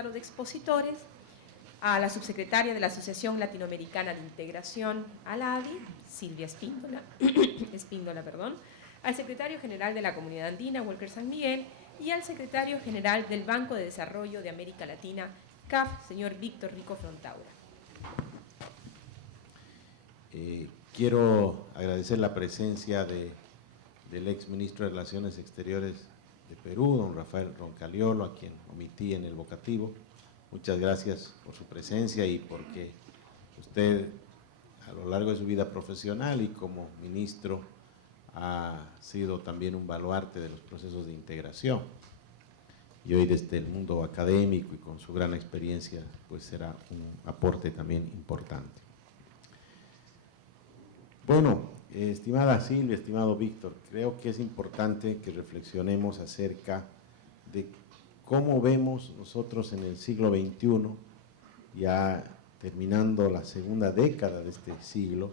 cuadro de expositores, a la subsecretaria de la Asociación Latinoamericana de Integración, ALADI, Silvia Espíndola, al secretario general de la Comunidad Andina, Walker San Miguel, y al secretario general del Banco de Desarrollo de América Latina, CAF, señor Víctor Rico Frontaura. Quiero agradecer la presencia del exministro de Relaciones Exteriores de Perú, don Rafael Roncaliolo, a quien omití en el vocativo. Muchas gracias por su presencia y porque usted, a lo largo de su vida profesional y como ministro, ha sido también un baluarte de los procesos de integración. Y hoy desde el mundo académico y con su gran experiencia, pues será un aporte también importante. Bueno, estimada Silvia, estimado Víctor, creo que es importante que reflexionemos acerca de cómo vemos nosotros en el siglo XXI, ya terminando la segunda década de este siglo,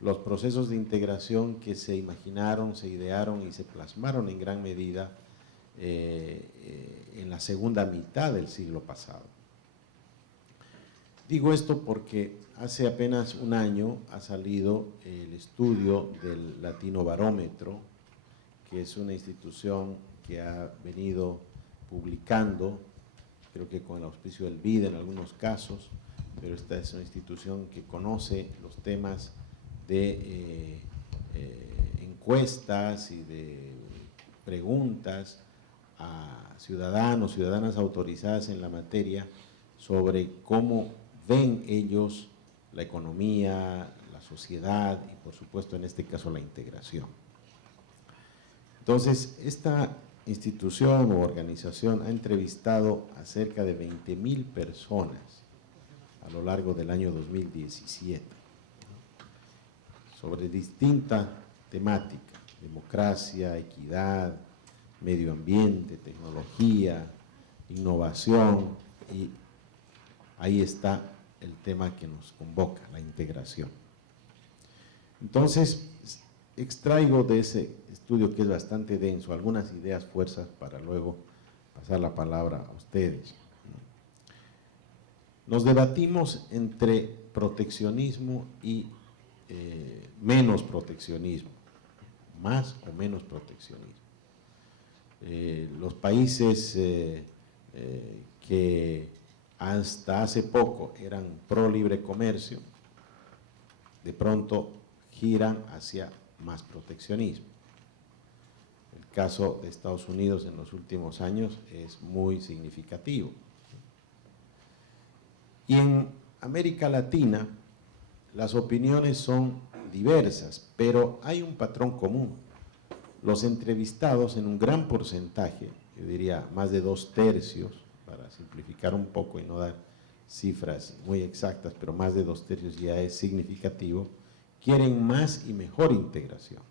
los procesos de integración que se imaginaron, se idearon y se plasmaron en gran medida en la segunda mitad del siglo pasado. Digo esto porque hace apenas un año ha salido el estudio del Latino Barómetro, que es una institución que ha venido publicando, creo que con el auspicio del BID en algunos casos, pero esta es una institución que conoce los temas de encuestas y de preguntas a ciudadanos, ciudadanas autorizadas en la materia sobre cómo ven ellos la economía, la sociedad y por supuesto en este caso la integración. Entonces, esta institución o organización ha entrevistado a cerca de 20.000 personas a lo largo del año 2017 sobre distinta temática: democracia, equidad, medio ambiente, tecnología, innovación, y ahí está el tema que nos convoca, la integración. Entonces, extraigo de ese estudio, que es bastante denso, algunas ideas, fuerzas para luego pasar la palabra a ustedes. Nos debatimos entre proteccionismo y menos proteccionismo, más o menos proteccionismo. Los países que hasta hace poco eran pro libre comercio, de pronto giran hacia más proteccionismo. El caso de Estados Unidos en los últimos años es muy significativo. Y en América Latina las opiniones son diversas, pero hay un patrón común. Los entrevistados, en un gran porcentaje, yo diría más de 2/3, para simplificar un poco y no dar cifras muy exactas, pero más de 2/3 ya es significativo, quieren más y mejor integración.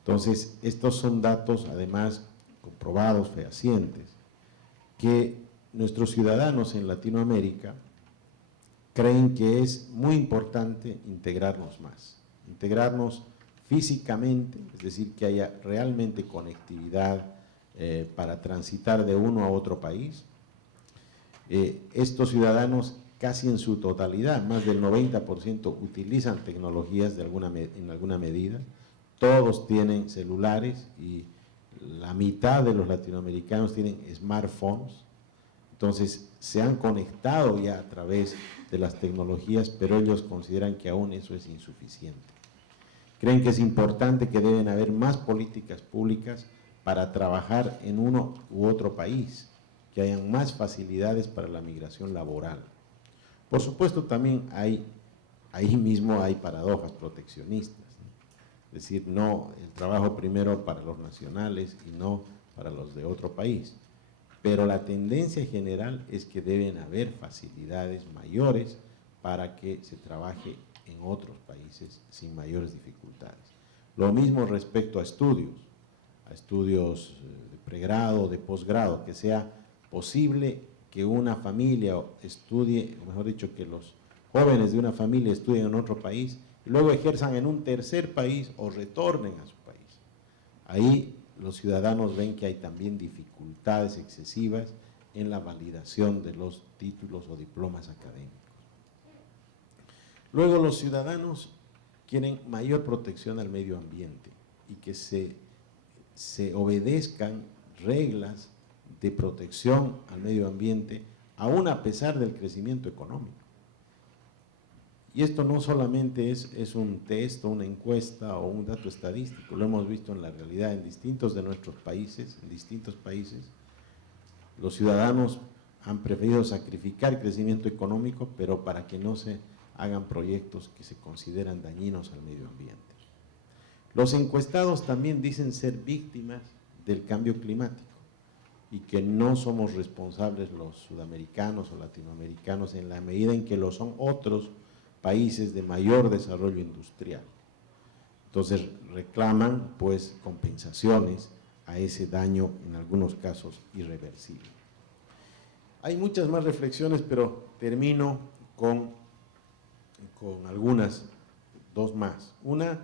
Entonces, estos son datos, además, comprobados, fehacientes, que nuestros ciudadanos en Latinoamérica creen que es muy importante integrarnos más, integrarnos físicamente, es decir, que haya realmente conectividad para transitar de uno a otro país. Estos ciudadanos casi en su totalidad, más del 90%, utilizan tecnologías en alguna medida. Todos tienen celulares y la mitad de los latinoamericanos tienen smartphones. Entonces, se han conectado ya a través de las tecnologías, pero ellos consideran que aún eso es insuficiente. Creen que es importante, que deben haber más políticas públicas para trabajar en uno u otro país, que hayan más facilidades para la migración laboral. Por supuesto, también ahí mismo hay paradojas proteccionistas, ¿no? Es decir, no el trabajo primero para los nacionales y no para los de otro país. Pero la tendencia general es que deben haber facilidades mayores para que se trabaje en otros países sin mayores dificultades. Lo mismo respecto a estudios de pregrado, de posgrado, que sea posible que una familia estudie, o mejor dicho, que los jóvenes de una familia estudien en otro país y luego ejerzan en un tercer país o retornen a su país. Ahí los ciudadanos ven que hay también dificultades excesivas en la validación de los títulos o diplomas académicos. Luego, los ciudadanos quieren mayor protección al medio ambiente y que se obedezcan reglas de protección al medio ambiente, aún a pesar del crecimiento económico. Y esto no solamente es un test o una encuesta o un dato estadístico, lo hemos visto en la realidad en distintos de nuestros países, en distintos países. Los ciudadanos han preferido sacrificar crecimiento económico, pero para que no se hagan proyectos que se consideran dañinos al medio ambiente. Los encuestados también dicen ser víctimas del cambio climático y que no somos responsables los sudamericanos o latinoamericanos en la medida en que lo son otros países de mayor desarrollo industrial. Entonces reclaman pues compensaciones a ese daño, en algunos casos irreversible. Hay muchas más reflexiones, pero termino con algunas, dos más. Una,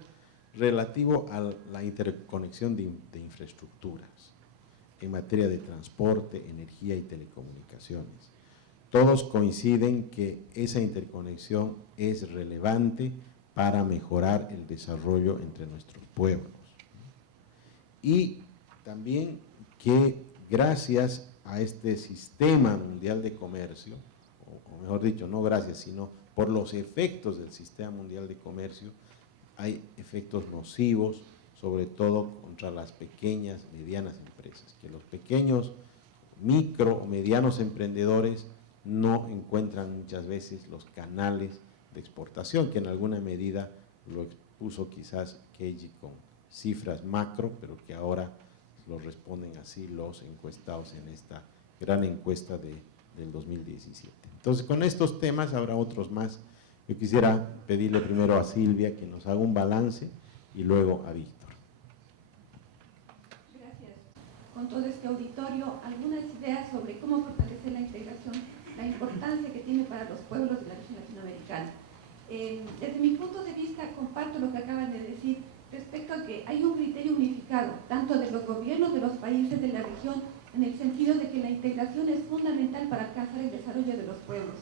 relativo a la interconexión de infraestructuras en materia de transporte, energía y telecomunicaciones. Todos coinciden que esa interconexión es relevante para mejorar el desarrollo entre nuestros pueblos. Y también que gracias a este sistema mundial de comercio, o mejor dicho, no gracias, sino por los efectos del sistema mundial de comercio, hay efectos nocivos, sobre todo contra las pequeñas, medianas empresas, que los pequeños, micro o medianos emprendedores no encuentran muchas veces los canales de exportación, que en alguna medida lo expuso quizás Keiji con cifras macro, pero que ahora lo responden así los encuestados en esta gran encuesta del 2017. Entonces, con estos temas habrá otros más. Yo quisiera pedirle primero a Silvia que nos haga un balance y luego a Víctor. Gracias. Con todo este auditorio, algunas ideas sobre cómo fortalecer la integración, la importancia que tiene para los pueblos de la región latinoamericana. Desde mi punto de vista, comparto lo que acaban de decir respecto a que hay un criterio unificado, tanto de los gobiernos de los países de la región, en el sentido de que la integración es fundamental para alcanzar el desarrollo de los pueblos.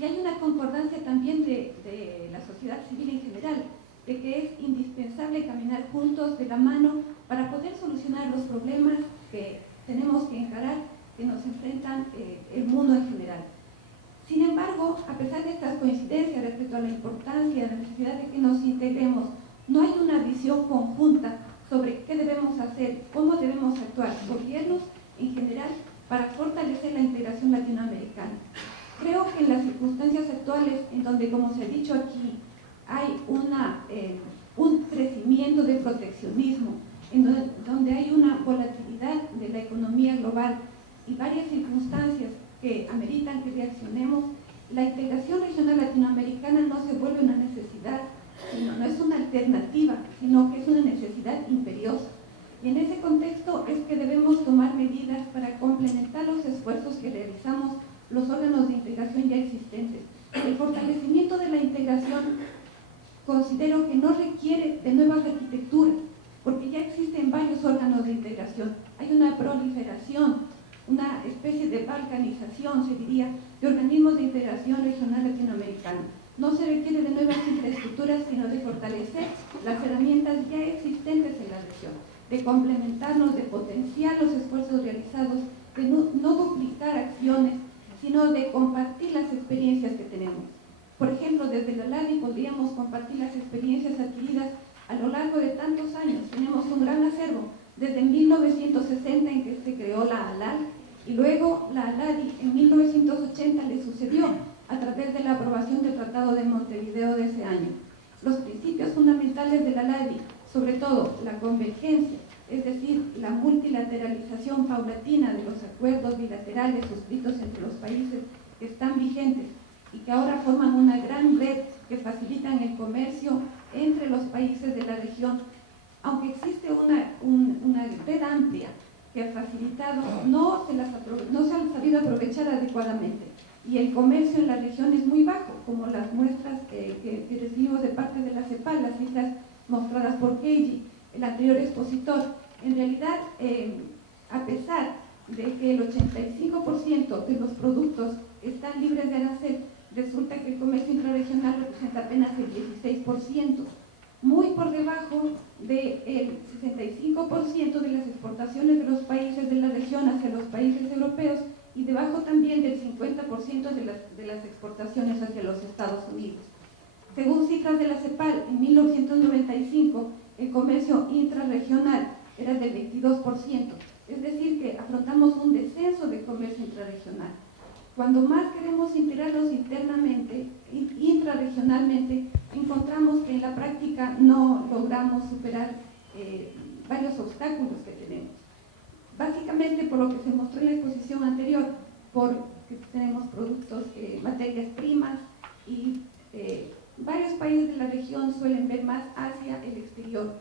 Y hay una concordancia también de la sociedad civil en general, de que es indispensable caminar juntos de la mano para poder solucionar los problemas que tenemos que encarar, que nos enfrentan el mundo en general. Sin embargo, a pesar de estas coincidencias respecto a la importancia, la necesidad de que nos integremos, no hay una visión conjunta sobre qué debemos hacer, cómo debemos actuar, gobiernos en general, para fortalecer la integración latinoamericana. Creo que en las circunstancias actuales, en donde, como se ha dicho aquí, hay un crecimiento de proteccionismo, en donde hay una volatilidad de la economía global y varias circunstancias que ameritan que reaccionemos, la integración regional latinoamericana no se vuelve una necesidad, sino no es una alternativa, sino que es una necesidad imperiosa. Y en ese contexto es que debemos tomar medidas para complementar los esfuerzos que realizamos los órganos de integración ya existentes. El fortalecimiento de la integración considero que no requiere de nuevas arquitecturas, porque ya existen varios órganos de integración. Hay una proliferación, una especie de balcanización, se diría, de organismos de integración regional latinoamericana. No se requiere de nuevas infraestructuras, sino de fortalecer las herramientas ya existentes en la región, de complementarnos, de potenciar los esfuerzos realizados, de no duplicar acciones, sino de compartir las experiencias que tenemos. Por ejemplo, desde la ALADI podríamos compartir las experiencias adquiridas a lo largo de tantos años. Tenemos un gran acervo, desde 1960 en que se creó la ALAL, y luego la ALADI en 1980 le sucedió a través de la aprobación del Tratado de Montevideo de ese año. Los principios fundamentales de la ALADI, sobre todo la convergencia, es decir, la multilateralización paulatina de los acuerdos bilaterales suscritos entre los países que están vigentes y que ahora forman una gran red que facilitan el comercio entre los países de la región. Aunque existe una red amplia que ha facilitado, no se han sabido aprovechar adecuadamente. Y el comercio en la región es muy bajo, como las muestras que recibimos de parte de la CEPAL, las cifras mostradas por Keiji, el anterior expositor. En realidad, a pesar de que el 85% de los productos están libres de arancel, resulta que el comercio intrarregional representa apenas el 16%, muy por debajo del 65% de las exportaciones de los países de la región hacia los países europeos y debajo también del 50% de las exportaciones hacia los Estados Unidos. Según cifras de la CEPAL, en 1995 el comercio intrarregional era del 22%, es decir que afrontamos un descenso del comercio intrarregional. Cuando más queremos integrarlos internamente, intrarregionalmente, encontramos que en la práctica no logramos superar varios obstáculos que tenemos. Básicamente por lo que se mostró en la exposición anterior, porque tenemos productos, materias primas y varios países de la región suelen ver más hacia el exterior,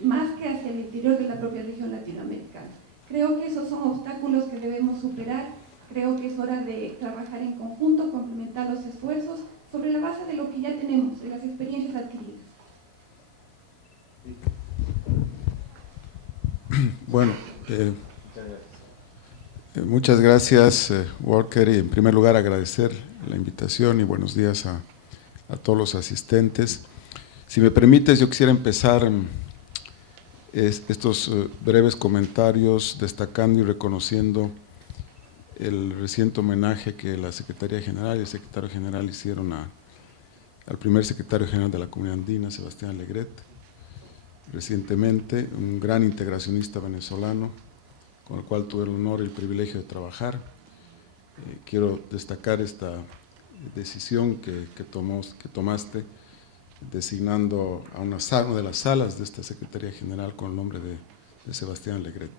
más que hacia el interior de la propia región latinoamericana. Creo que esos son obstáculos que debemos superar. Creo que es hora de trabajar en conjunto, complementar los esfuerzos sobre la base de lo que ya tenemos, de las experiencias adquiridas. Bueno, muchas gracias, Walker, y en primer lugar agradecer la invitación y buenos días a todos los asistentes. Si me permites, yo quisiera empezar estos breves comentarios destacando y reconociendo el reciente homenaje que la Secretaría General y el Secretario General hicieron al primer Secretario General de la Comunidad Andina, Sebastián Legret, recientemente, un gran integracionista venezolano, con el cual tuve el honor y el privilegio de trabajar. Quiero destacar esta decisión que tomaste, designando a una de las salas de esta Secretaría General con el nombre de Sebastián Legret.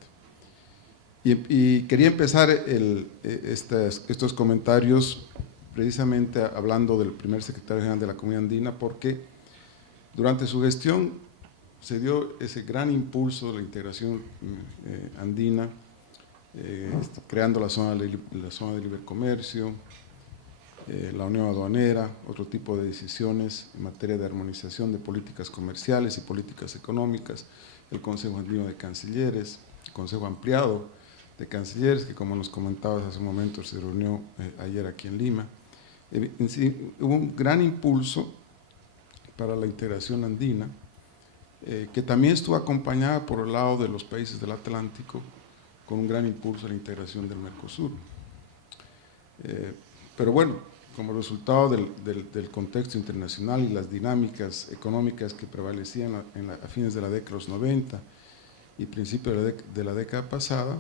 Y quería empezar estos comentarios precisamente hablando del primer secretario general de la Comunidad Andina, porque durante su gestión se dio ese gran impulso de la integración andina, creando la zona de libre comercio, la unión aduanera, otro tipo de decisiones en materia de armonización de políticas comerciales y políticas económicas, el Consejo Andino de Cancilleres, el Consejo Ampliado de Cancilleres, que como nos comentabas hace un momento se reunió ayer aquí en Lima. En sí, hubo un gran impulso para la integración andina, que también estuvo acompañada por el lado de los países del Atlántico, con un gran impulso a la integración del Mercosur. Pero bueno, como resultado del contexto internacional y las dinámicas económicas que prevalecían a fines de la década de los 90 y principios de la década pasada,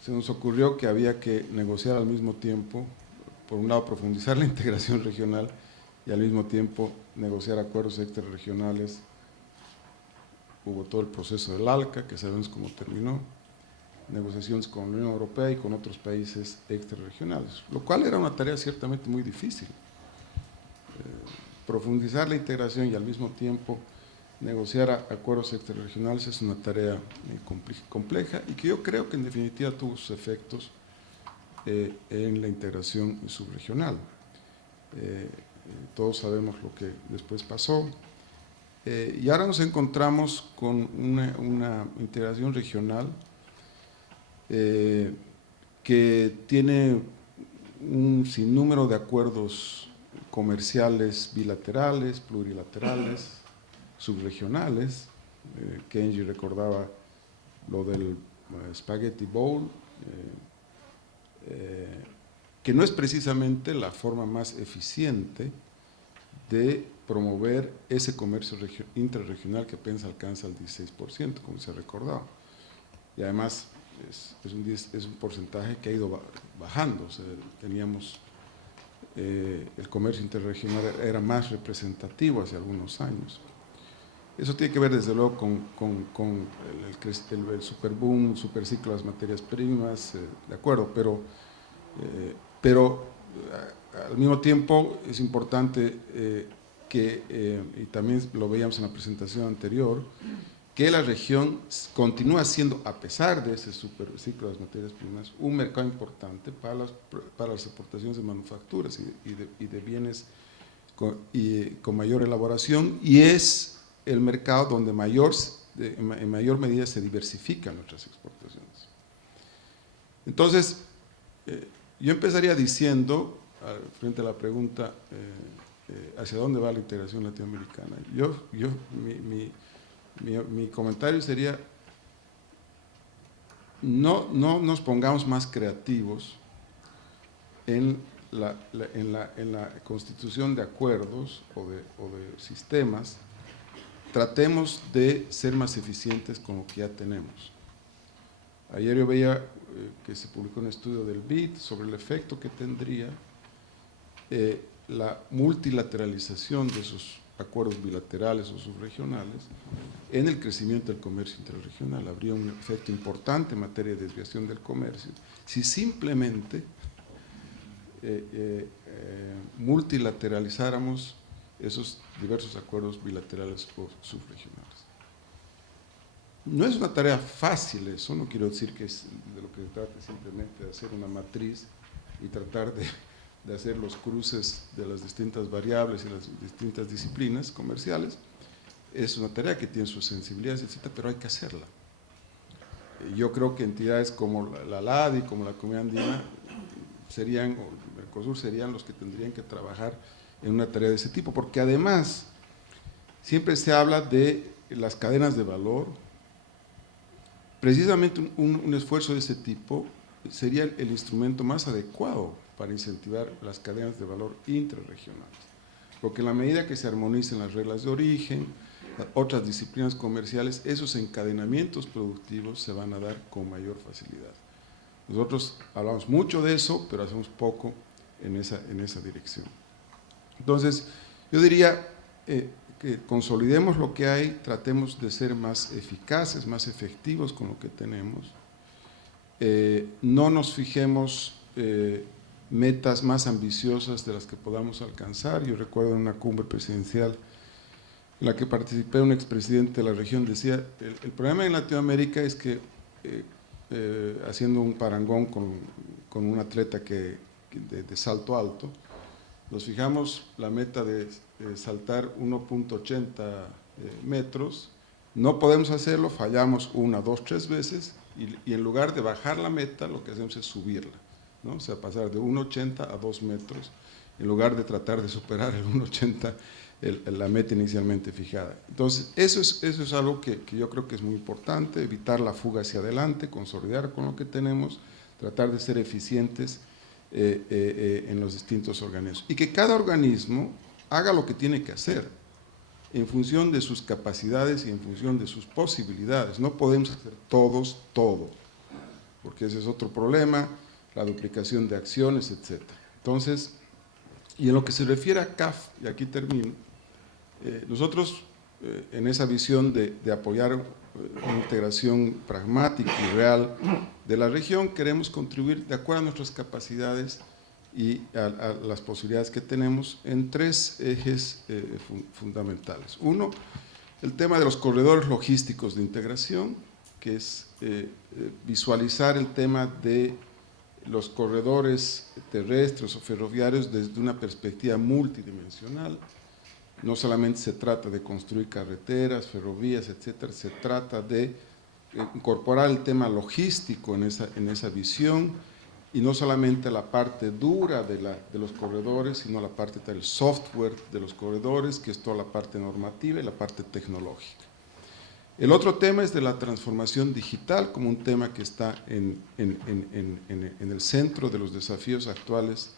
se nos ocurrió que había que negociar al mismo tiempo, por un lado profundizar la integración regional y al mismo tiempo negociar acuerdos extrarregionales. Hubo todo el proceso del ALCA, que sabemos cómo terminó, negociaciones con la Unión Europea y con otros países extrarregionales, lo cual era una tarea ciertamente muy difícil. Profundizar la integración y al mismo tiempo negociar acuerdos extrarregionales es una tarea compleja y que yo creo que en definitiva tuvo sus efectos en la integración subregional. Todos sabemos lo que después pasó y ahora nos encontramos con una integración regional que tiene un sinnúmero de acuerdos comerciales bilaterales, plurilaterales, subregionales. Kenji recordaba lo del Spaghetti Bowl, que no es precisamente la forma más eficiente de promover ese comercio intrarregional que apenas alcanza el 16%, como se ha recordado. Y además es un porcentaje que ha ido bajando. O sea, teníamos el comercio interregional era más representativo hace algunos años. Eso tiene que ver desde luego con el superboom, superciclo de las materias primas, de acuerdo, pero al mismo tiempo es importante y también lo veíamos en la presentación anterior, que la región continúa siendo, a pesar de ese superciclo de las materias primas, un mercado importante para las exportaciones de manufacturas y de bienes con mayor elaboración, y es el mercado donde en mayor medida se diversifican nuestras exportaciones. Entonces, yo empezaría diciendo, frente a la pregunta, ¿hacia dónde va la integración latinoamericana? Mi comentario sería, no nos pongamos más creativos en la constitución de acuerdos o de sistemas. Tratemos de ser más eficientes con lo que ya tenemos. Ayer yo veía que se publicó un estudio del BID sobre el efecto que tendría la multilateralización de esos acuerdos bilaterales o subregionales en el crecimiento del comercio interregional. Habría un efecto importante en materia de desviación del comercio si simplemente multilateralizáramos esos diversos acuerdos bilaterales o subregionales. No es una tarea fácil eso, no quiero decir que es de lo que se trata simplemente de hacer una matriz y tratar de hacer los cruces de las distintas variables y las distintas disciplinas comerciales. Es una tarea que tiene sus sensibilidades, etcétera, pero hay que hacerla. Yo creo que entidades como la LADI, como la Comunidad Andina, serían, o Mercosur serían los que tendrían que trabajar en una tarea de ese tipo, porque además siempre se habla de las cadenas de valor. Precisamente un esfuerzo de ese tipo sería el instrumento más adecuado para incentivar las cadenas de valor intrarregionales, porque en la medida que se armonicen las reglas de origen, otras disciplinas comerciales, esos encadenamientos productivos se van a dar con mayor facilidad. Nosotros hablamos mucho de eso, pero hacemos poco en esa dirección. Entonces, yo diría que consolidemos lo que hay, tratemos de ser más eficaces, más efectivos con lo que tenemos, no nos fijemos metas más ambiciosas de las que podamos alcanzar. Yo recuerdo en una cumbre presidencial en la que participé, un expresidente de la región decía, el problema en Latinoamérica es que, haciendo un parangón con un atleta de salto alto, nos fijamos la meta de saltar 1.80 metros, no podemos hacerlo, fallamos 1, 2, 3 veces, y en lugar de bajar la meta, lo que hacemos es subirla, ¿no? O sea, pasar de 1.80 a 2 metros, en lugar de tratar de superar el 1.80, la meta inicialmente fijada. Entonces, eso es algo que yo creo que es muy importante, evitar la fuga hacia adelante, consolidar con lo que tenemos, tratar de ser eficientes en los distintos organismos. Y que cada organismo haga lo que tiene que hacer, en función de sus capacidades y en función de sus posibilidades. No podemos hacer todos todo, porque ese es otro problema, la duplicación de acciones, etc. Entonces, y en lo que se refiere a CAF, y aquí termino, nosotros en esa visión de apoyar una integración pragmática y real de la región, queremos contribuir de acuerdo a nuestras capacidades y a las posibilidades que tenemos en 3 ejes fundamentales. Uno, el tema de los corredores logísticos de integración, que es visualizar el tema de los corredores terrestres o ferroviarios desde una perspectiva multidimensional. No solamente se trata de construir carreteras, ferrovías, etcétera, se trata de incorporar el tema logístico en esa visión, y no solamente la parte dura de los corredores, sino la parte del software de los corredores, que es toda la parte normativa y la parte tecnológica. El otro tema es de la transformación digital, como un tema que está en el centro de los desafíos actuales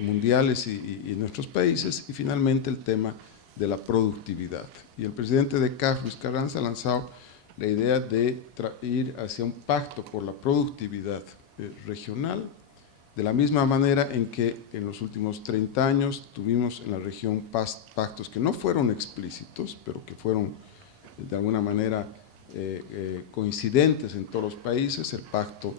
mundiales y en nuestros países, y finalmente el tema de la productividad. Y el presidente de CAF, Luis Carranza, ha lanzado la idea de ir hacia un pacto por la productividad regional, de la misma manera en que en los últimos 30 años tuvimos en la región pactos que no fueron explícitos, pero que fueron de alguna manera coincidentes en todos los países. El pacto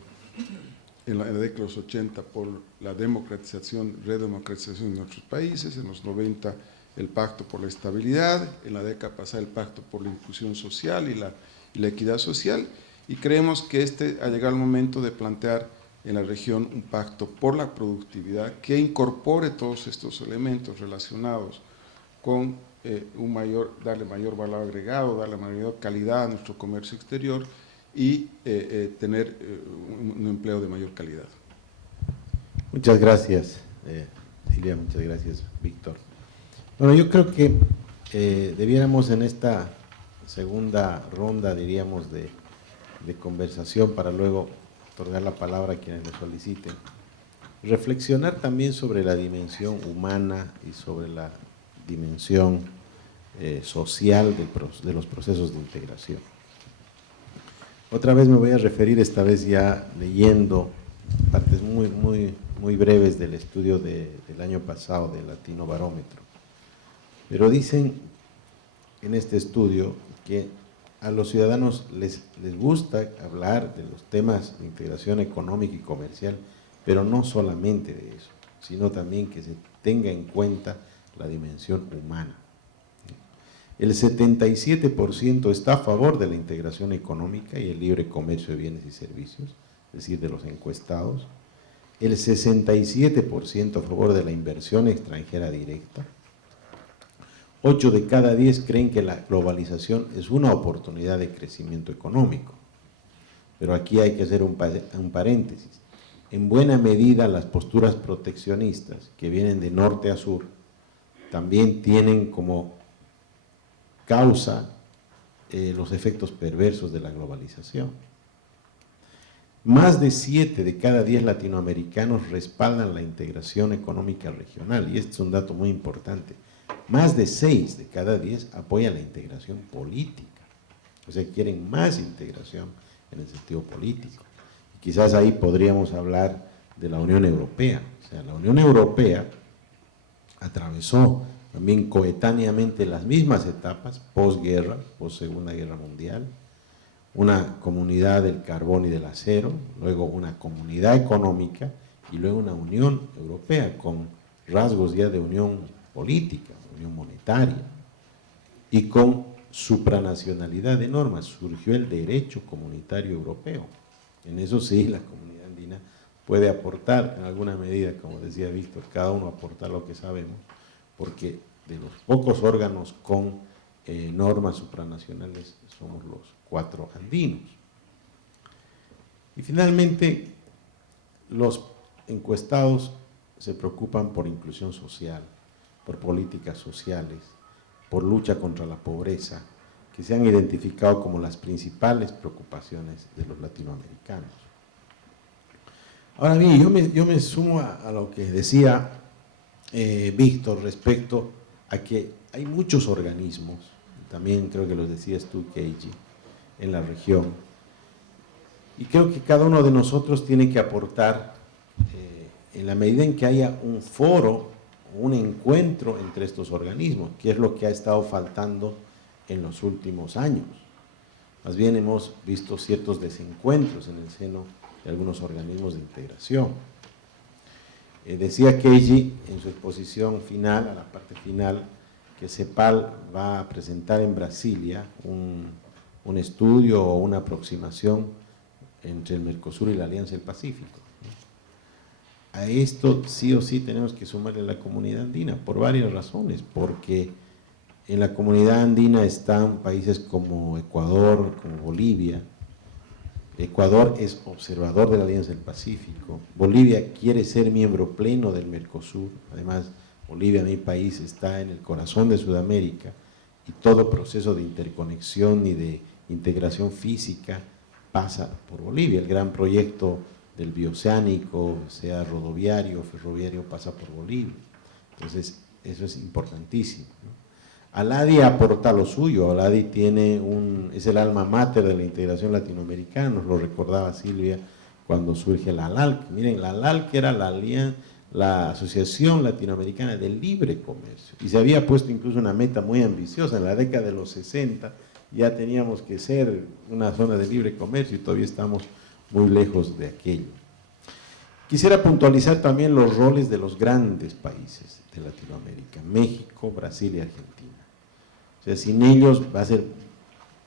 en la década de los 80 por la democratización, redemocratización de nuestros países, en los 90 el pacto por la estabilidad, en la década pasada el pacto por la inclusión social y la equidad social, y creemos que ha llegado el momento de plantear en la región un pacto por la productividad que incorpore todos estos elementos relacionados con darle mayor valor agregado, darle mayor calidad a nuestro comercio exterior, y tener un empleo de mayor calidad. Muchas gracias, Silvia, muchas gracias, Víctor. Bueno, yo creo que debiéramos en esta segunda ronda, diríamos, de conversación, para luego otorgar la palabra a quienes lo soliciten, reflexionar también sobre la dimensión humana y sobre la dimensión social de los procesos de integración. Otra vez me voy a referir, esta vez ya leyendo partes muy breves del estudio del año pasado del Latino Barómetro. Pero dicen en este estudio que a los ciudadanos les gusta hablar de los temas de integración económica y comercial, pero no solamente de eso, sino también que se tenga en cuenta la dimensión humana. El 77% está a favor de la integración económica y el libre comercio de bienes y servicios, es decir, de los encuestados. El 67% a favor de la inversión extranjera directa. 8 de cada 10 creen que la globalización es una oportunidad de crecimiento económico. Pero aquí hay que hacer un paréntesis. En buena medida, las posturas proteccionistas que vienen de norte a sur también tienen como causa los efectos perversos de la globalización. Más de 7 de cada 10 latinoamericanos respaldan la integración económica regional, y este es un dato muy importante. Más de 6 de cada 10 apoyan la integración política, o sea, quieren más integración en el sentido político. Y quizás ahí podríamos hablar de la Unión Europea. O sea, la Unión Europea atravesó también coetáneamente las mismas etapas, posguerra, post-Segunda Guerra Mundial, una comunidad del carbón y del acero, luego una comunidad económica y luego una Unión Europea con rasgos ya de unión política, unión monetaria, y con supranacionalidad de normas. Surgió el derecho comunitario europeo. En eso sí, la comunidad andina puede aportar en alguna medida, como decía Víctor, cada uno aporta lo que sabemos, porque de los pocos órganos con normas supranacionales somos los 4 andinos. Y finalmente, los encuestados se preocupan por inclusión social, por políticas sociales, por lucha contra la pobreza, que se han identificado como las principales preocupaciones de los latinoamericanos. Ahora bien, yo me sumo a lo que decía Víctor respecto a que hay muchos organismos, también creo que los decías tú, Keiji, en la región, y creo que cada uno de nosotros tiene que aportar en la medida en que haya un foro, un encuentro entre estos organismos, que es lo que ha estado faltando en los últimos años. Más bien hemos visto ciertos desencuentros en el seno de algunos organismos de integración. Decía Keiji en su exposición final, a la parte final, que CEPAL va a presentar en Brasilia un estudio o una aproximación entre el Mercosur y la Alianza del Pacífico. A esto sí o sí tenemos que sumarle a la comunidad andina, por varias razones, porque en la comunidad andina están países como Ecuador, como Bolivia. Ecuador es observador de la Alianza del Pacífico. Bolivia quiere ser miembro pleno del Mercosur. Además, Bolivia, mi país, está en el corazón de Sudamérica y todo proceso de interconexión y de integración física pasa por Bolivia. El gran proyecto del bioceánico, sea rodoviario o ferroviario, pasa por Bolivia. Entonces, eso es importantísimo, ¿no? ALADI aporta lo suyo. ALADI es el alma mater de la integración latinoamericana, nos lo recordaba Silvia cuando surge la ALALC. Miren, la ALALC era la Asociación Latinoamericana del Libre Comercio, y se había puesto incluso una meta muy ambiciosa. En la década de los 60 ya teníamos que ser una zona de libre comercio y todavía estamos muy lejos de aquello. Quisiera puntualizar también los roles de los grandes países de Latinoamérica, México, Brasil y Argentina. O sea, sin ellos va a ser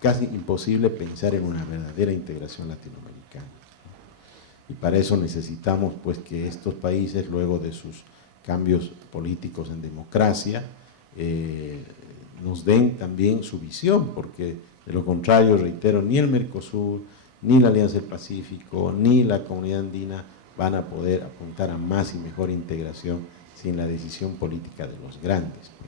casi imposible pensar en una verdadera integración latinoamericana. Y para eso necesitamos pues que estos países, luego de sus cambios políticos en democracia, nos den también su visión, porque de lo contrario, reitero, ni el Mercosur, ni la Alianza del Pacífico, ni la Comunidad Andina van a poder apuntar a más y mejor integración sin la decisión política de los grandes países.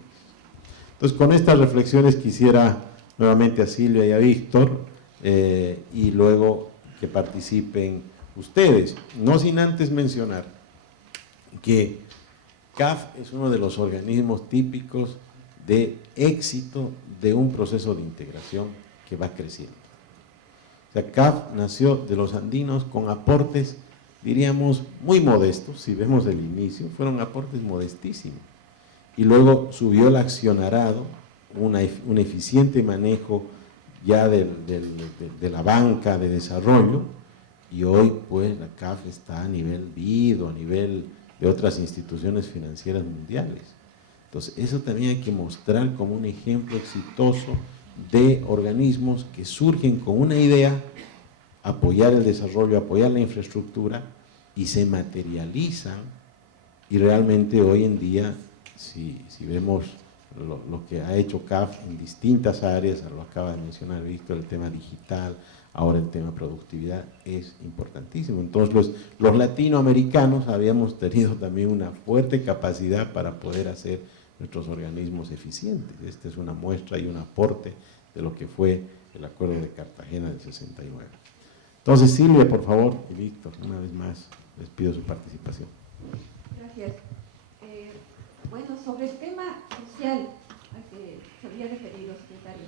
Entonces, con estas reflexiones quisiera nuevamente a Silvia y a Víctor, y luego que participen ustedes, no sin antes mencionar que CAF es uno de los organismos típicos de éxito de un proceso de integración que va creciendo. O sea, CAF nació de los andinos con aportes, diríamos, muy modestos. Si vemos el inicio, fueron aportes modestísimos. Y luego subió el accionarado, un eficiente manejo ya de la banca de desarrollo, y hoy pues la CAF está a nivel BID o a nivel de otras instituciones financieras mundiales. Entonces, eso también hay que mostrar como un ejemplo exitoso de organismos que surgen con una idea, apoyar el desarrollo, apoyar la infraestructura, y se materializan, y realmente hoy en día, si vemos lo que ha hecho CAF en distintas áreas, lo acaba de mencionar Víctor, el tema digital, ahora el tema productividad, es importantísimo. Entonces los latinoamericanos habíamos tenido también una fuerte capacidad para poder hacer nuestros organismos eficientes. Esta es una muestra y un aporte de lo que fue el Acuerdo de Cartagena del 69. Entonces, Silvia, por favor, y Víctor, una vez más, les pido su participación. Gracias. Bueno, sobre el tema social al que se había referido, secretario,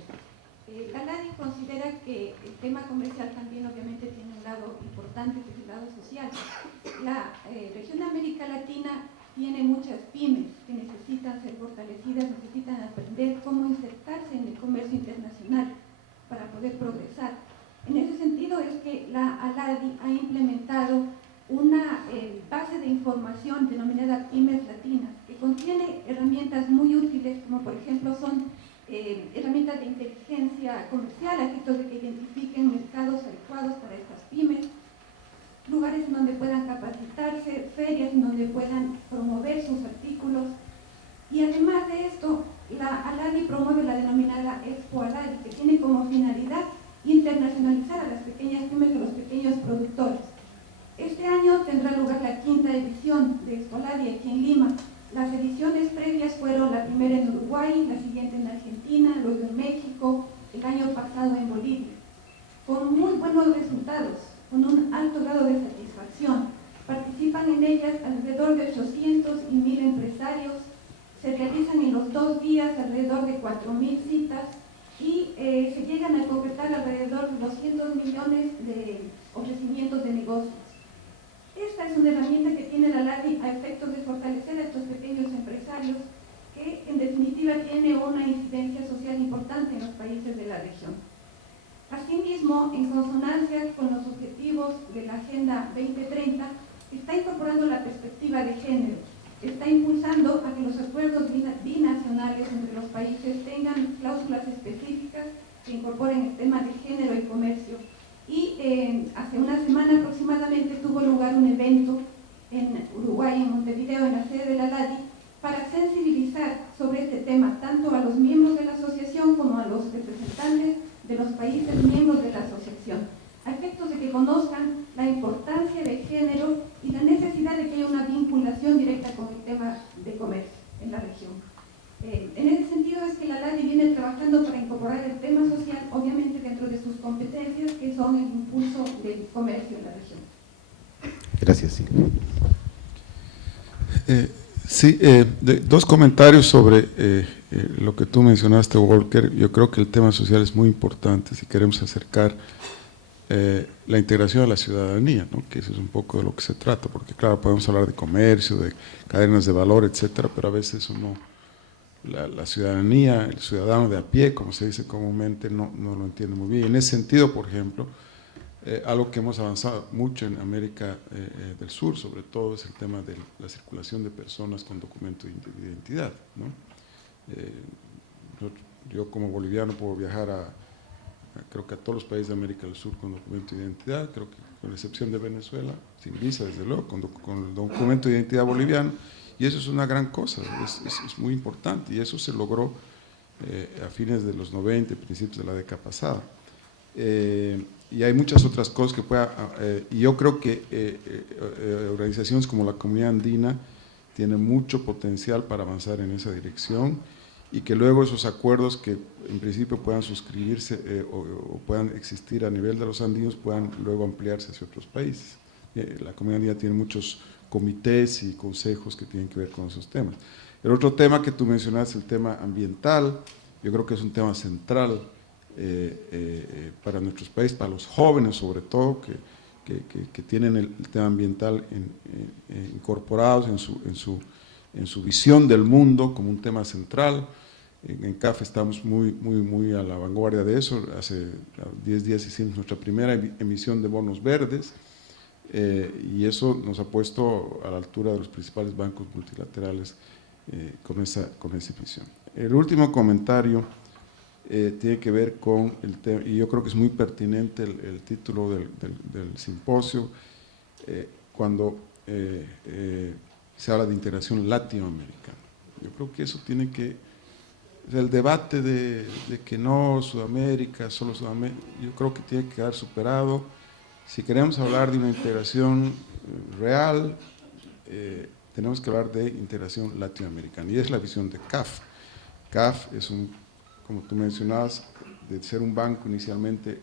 la LADI considera que el tema comercial también obviamente tiene un lado importante, que es el lado social. La región de América Latina tiene muchas pymes que necesitan ser fortalecidas, necesitan aprender cómo insertarse en el comercio internacional para poder progresar. En ese sentido es que la ALADI ha implementado una base de información denominada Pymes Latinas, que contiene herramientas muy útiles, como por ejemplo son herramientas de inteligencia comercial, a efectos de que identifiquen mercados adecuados para estas pymes, lugares en donde puedan capacitarse, ferias en donde puedan promover sus artículos. Y además de esto, la ALADI promueve la denominada Expo ALADI, que tiene como finalidad internacionalizar a las pequeñas pymes y a los pequeños productores. Este año tendrá lugar la 5ª edición de Expo ALADI aquí en Lima. Las ediciones previas fueron la primera en Uruguay, la siguiente en Argentina, luego en México, el año pasado en Bolivia, con muy buenos resultados, con un alto grado de satisfacción. Participan en ellas alrededor de 800 y 1000 empresarios, se realizan en los 2 días alrededor de 4000 citas y se llegan a concretar alrededor de 200 millones de ofrecimientos de negocios. Esta es una herramienta que tiene la LADI a efectos de fortalecer a estos pequeños empresarios, que en definitiva tiene una incidencia social importante en los países de la región. Asimismo, en consonancia con los objetivos de la Agenda 2030, está incorporando la perspectiva de género, está impulsando a que los acuerdos binacionales entre los países tengan cláusulas específicas que incorporen el tema de género y comercio. Y hace una semana aproximadamente tuvo lugar un evento en Uruguay, en Montevideo, en la sede de la LADI, para sensibilizar sobre este tema tanto a los miembros de la asociación como a los representantes de los países miembros de la asociación, a efectos de que conozcan la importancia de género y la necesidad de que haya una vinculación directa con el tema de comercio en la región. En ese sentido es que la LADI viene trabajando para incorporar el tema social, obviamente dentro de sus competencias, que son el impulso del comercio en la región. Gracias, Silvia. Sí, dos comentarios sobre lo que tú mencionaste, Walker. Yo creo que el tema social es muy importante si queremos acercar la integración a la ciudadanía, ¿no? Que eso es un poco de lo que se trata, porque claro, podemos hablar de comercio, de cadenas de valor, etcétera, pero a veces eso no, la ciudadanía, el ciudadano de a pie, como se dice comúnmente, no lo entiende muy bien. En ese sentido, por ejemplo, algo que hemos avanzado mucho en América del Sur, sobre todo, es el tema de la circulación de personas con documento de identidad, ¿no? Yo como boliviano puedo viajar creo que a todos los países de América del Sur con documento de identidad, creo que con excepción de Venezuela, sin visa desde luego, con el documento de identidad boliviano, y eso es una gran cosa, es muy importante, y eso se logró a fines de los 90, principios de la década pasada. y hay muchas otras cosas que y yo creo que organizaciones como la Comunidad Andina tienen mucho potencial para avanzar en esa dirección, y que luego esos acuerdos que en principio puedan suscribirse o puedan existir a nivel de los andinos puedan luego ampliarse hacia otros países. La Comunidad Andina tiene muchos comités y consejos que tienen que ver con esos temas. El otro tema que tú mencionaste, el tema ambiental, yo creo que es un tema central para nuestros países, para los jóvenes sobre todo, que tienen el tema ambiental incorporados en su visión del mundo como un tema central. En CAF estamos muy a la vanguardia de eso. Hace 10 días hicimos nuestra primera emisión de bonos verdes, y eso nos ha puesto a la altura de los principales bancos multilaterales con esa visión. El último comentario tiene que ver con el tema, y yo creo que es muy pertinente el título del simposio, cuando se habla de integración latinoamericana. Yo creo que eso tiene que, el debate de que no Sudamérica, solo Sudamérica, yo creo que tiene que quedar superado. Si queremos hablar de una integración real, tenemos que hablar de integración latinoamericana, y es la visión de CAF. CAF es como tú mencionabas, de ser un banco inicialmente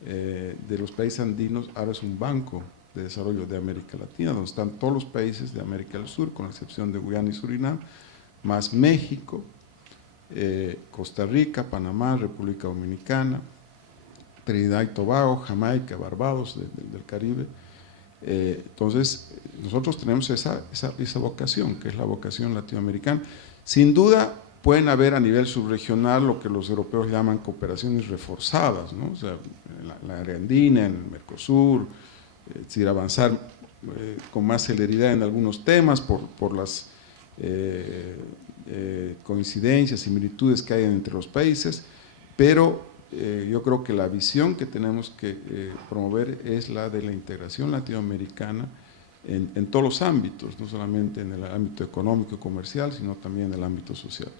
de los países andinos, ahora es un banco de desarrollo de América Latina, donde están todos los países de América del Sur, con la excepción de Guyana y Surinam, más México, Costa Rica, Panamá, República Dominicana, Trinidad y Tobago, Jamaica, Barbados del Caribe. Entonces, nosotros tenemos esa vocación, que es la vocación latinoamericana. Sin duda, pueden haber a nivel subregional lo que los europeos llaman cooperaciones reforzadas, ¿no? O sea, en la área andina, en el Mercosur, es decir, avanzar con más celeridad en algunos temas por las coincidencias, similitudes que hay entre los países, pero yo creo que la visión que tenemos que promover es la de la integración latinoamericana en todos los ámbitos, no solamente en el ámbito económico y comercial, sino también en el ámbito social.